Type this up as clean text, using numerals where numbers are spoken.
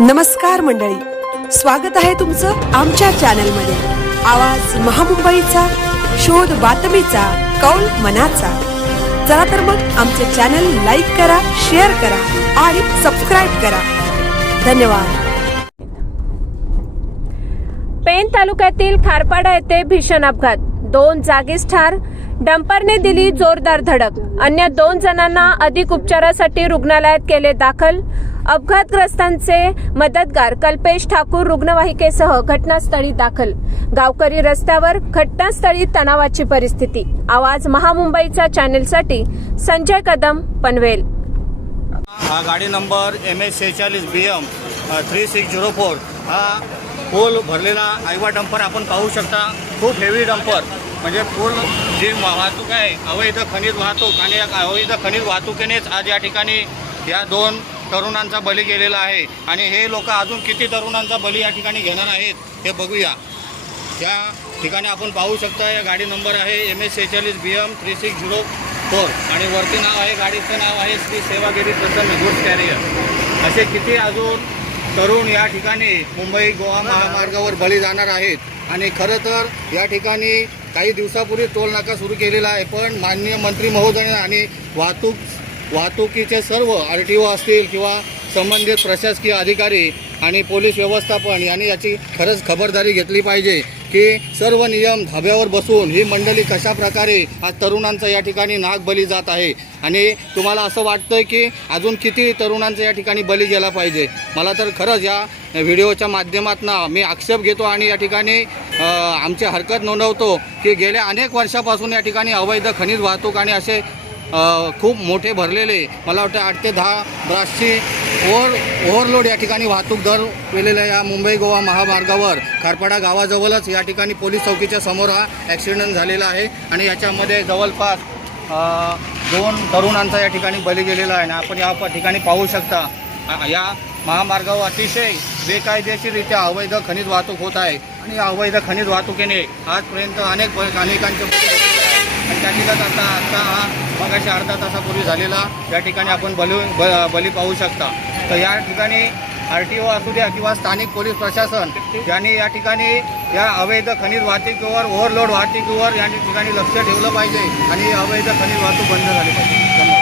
नमस्कार मंडळी, स्वागत आहे तुमचं आमच्या चॅनलमध्ये। आवाज महामुंबईचा, शोध बातमीचा, कौल मनाचा। चला तर मग आमचे चॅनल लाईक करा, शेअर करा आणि सबस्क्राइब करा। धन्यवाद। पेण तालुक्यातील खारपाडा येथे भीषण अपघात, 2 जागीच ठार। डंपरने दिली जोरदार धडक, अन्य 2 जणांना अधिक उपचारासाठी रुग्णालयात केले दाखल। अपघातग्रस्तांचे मदतगार कल्पेश ठाकूर रुग्णवाहिकेसह घटनास्थळी दाखल। गावकरी रस्त्यावर, घटनास्थळी तणावाची परिस्थिती। आवाज महामुंबईचा चॅनलसाठी संजय कदम, पनवेल। हा गाडी नंबर MS46 BM 3604 हा पूल भरलेला आयवा डंपर आपण पाहू शकता। खूप हेवी डंपर, म्हणजे पूल जी वाहतूक आहे, अवैध खनिज वाहतूक आणि अवैध खनिज वाहतुकीनेच आज या ठिकाणी या 2 तरुणांचा बळी गेलेला आहे। आणि हे लोक अजून किती तरुणांचा बळी या ठिकाणी घेणार आहेत हे बघूया। या ठिकाणी आपण पाहू शकता, या गाडी नंबर आहे MS46 BM 3604 आणि वरती नाव आहे, गाडीचं नाव आहे श्री सेवागिरी प्रसन्न गुड्स कॅरियर। असे किती अजून तरुण या ठिकाणी मुंबई गोवा महामार्गावर बळी जाणार आहेत। आणि खरं तर या ठिकाणी काही दिवसापूर्वी टोल नाका सुरू केलेला आहे, पण माननीय मंत्री महोदय आणि वाहतुकीचे सर्व RTO असतील किंवा संबंधित प्रशासकीय अधिकारी आणि पोलीस व्यवस्थापन यांनी याची खरंच खबरदारी घेतली पाहिजे की सर्व नियम धाब्यावर बसून ही मंडळी कशा प्रकारे आज तरुणांचा या ठिकाणी नाग बली जात आहे। आणि तुम्हाला असं वाटतं की अजून किती तरुणांचा या ठिकाणी बली गेला पाहिजे? मला तर खरंच या व्हिडिओच्या माध्यमातून मी आक्षेप घेतो आणि या ठिकाणी आमची हरकत नोंदवतो की गेल्या अनेक वर्षापासून या ठिकाणी अवैध खनिज वाहतूक आणि असे खूप मोठे भरलेले, मला वाटतं 8 ते 10 ब्रासची ओव्हरलोड या ठिकाणी वाहतूक दर केलेल्या या मुंबई गोवा महामार्गावर खारपाडा गावाजवळच या ठिकाणी पोलीस चौकीच्या समोर हा ॲक्सिडेंट झालेला आहे। आणि याच्यामध्ये जवळपास 2 तरुणांचा या ठिकाणी बळी गेलेला आहे। आपण या ठिकाणी पाहू शकता, या महामार्गावर अतिशय बेकायदेशीररित्या अवैध खनिज वाहतूक होत आहे। आणि या अवैध खनिज वाहतुकीने आजपर्यंत अनेकांचे आणि त्या ठिकाणी आता हा मगाशी अर्धा तासापूर्वी झालेला या ठिकाणी आपण बली पाहू शकता। तर या ठिकाणी RTO असू द्या किंवा स्थानिक पोलीस प्रशासन यांनी या ठिकाणी या अवैध खनिज वाहतुकीवर, ओव्हरलोड वाहतुकीवर या ठिकाणी लक्ष ठेवलं पाहिजे आणि अवैध खनिज वाहतूक बंद झाली पाहिजे।